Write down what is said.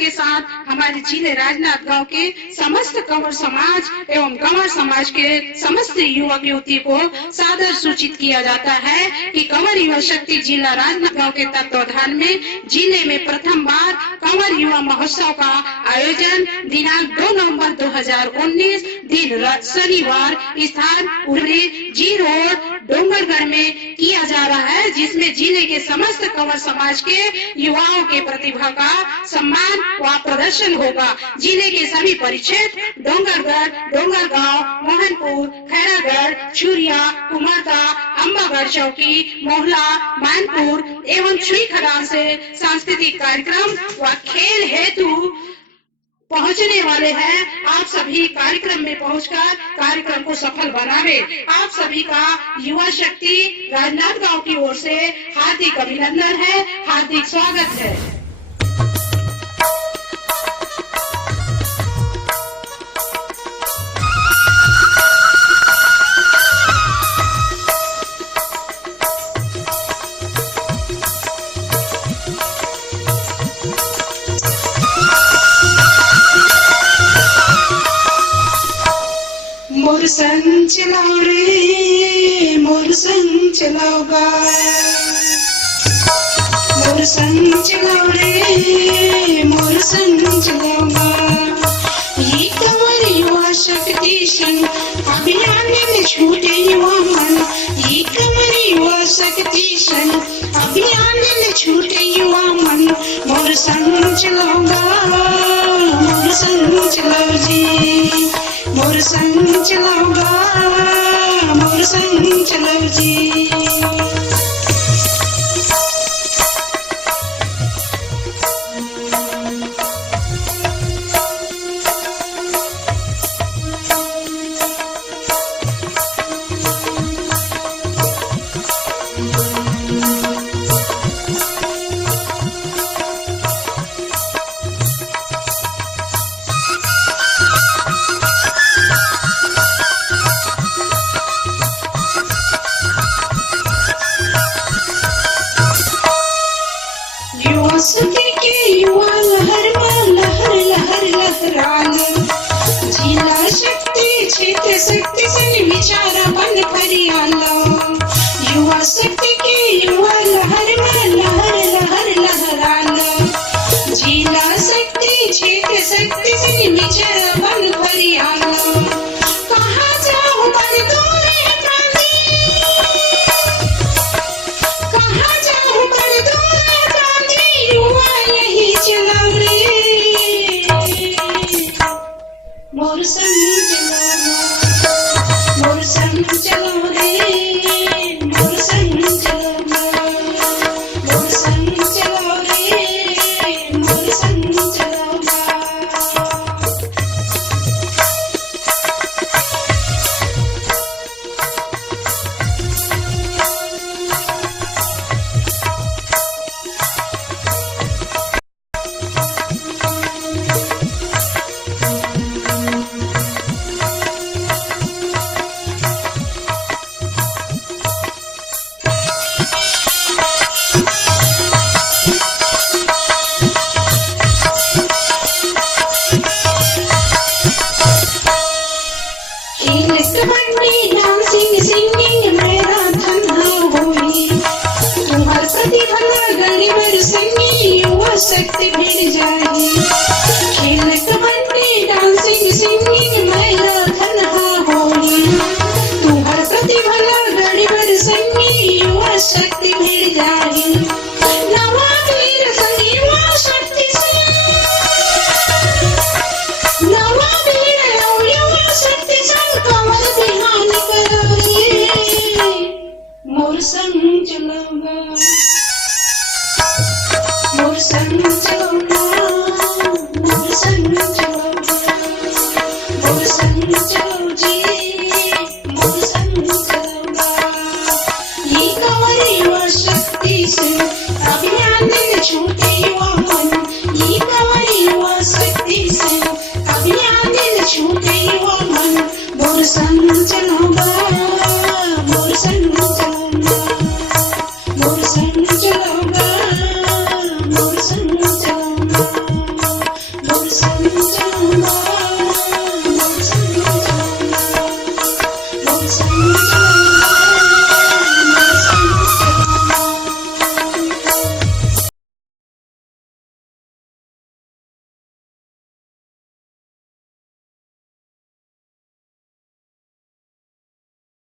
के साथ हमारे जिले राजनांदगांव के समस्त कंवर समाज एवं कंवर समाज के समस्त युवक युवती को सादर सूचित किया जाता है कि कंवर युवा शक्ति जिला राजनांदगांव के तत्वाधान में जिले में प्रथम बार कंवर युवा महोत्सव का आयोजन दिनांक 2 नवंबर 2019 दिन शनिवार स्थान उर्री जी रोड डोंगरगढ़ में किया जा रहा है, जिसमें जिले के समस्त कंवर समाज के युवाओं के प्रतिभा का सम्मान व प्रदर्शन होगा। जिले के सभी परिक्षेत्र डोंगरगढ़, डोंगरगांव, मोहनपुर, खैरागढ़, छुरिया, कुमारदा, अम्बागढ़ चौकी, मोहला, मानपुर एवं छुई खदान से सांस्कृतिक कार्यक्रम व खेल हेतु पहुंचने वाले हैं। आप सभी कार्यक्रम में पहुंचकर कार्यक्रम को सफल बनावे। आप सभी का युवा शक्ति राजनांदगांव की ओर से हार्दिक अभिनंदन है, हार्दिक स्वागत है। मोर संग चलाओ रे, मोर संग चलाओ मोर संग चलाओ रे, मोर संग चलाओ ये कंवर युवा शक्ति संग अभियान में छूटे युवा मन, ये कंवर युवा शक्ति संग अभियान में छूटे युवा मन। मोर संग चलाओ मोर संग चलाओ जी, मोर संग चलाओगा, मोर संग चलाओ जी। शक्ति के युवा लहर में लहर लहर लहरान, जिला शक्ति क्षेत्र शक्ति से विचार बन करियाला। युवा शक्ति के युवा लहर में लहर लहर लहरान, जिला शक्ति क्षेत्र शक्ति से विचार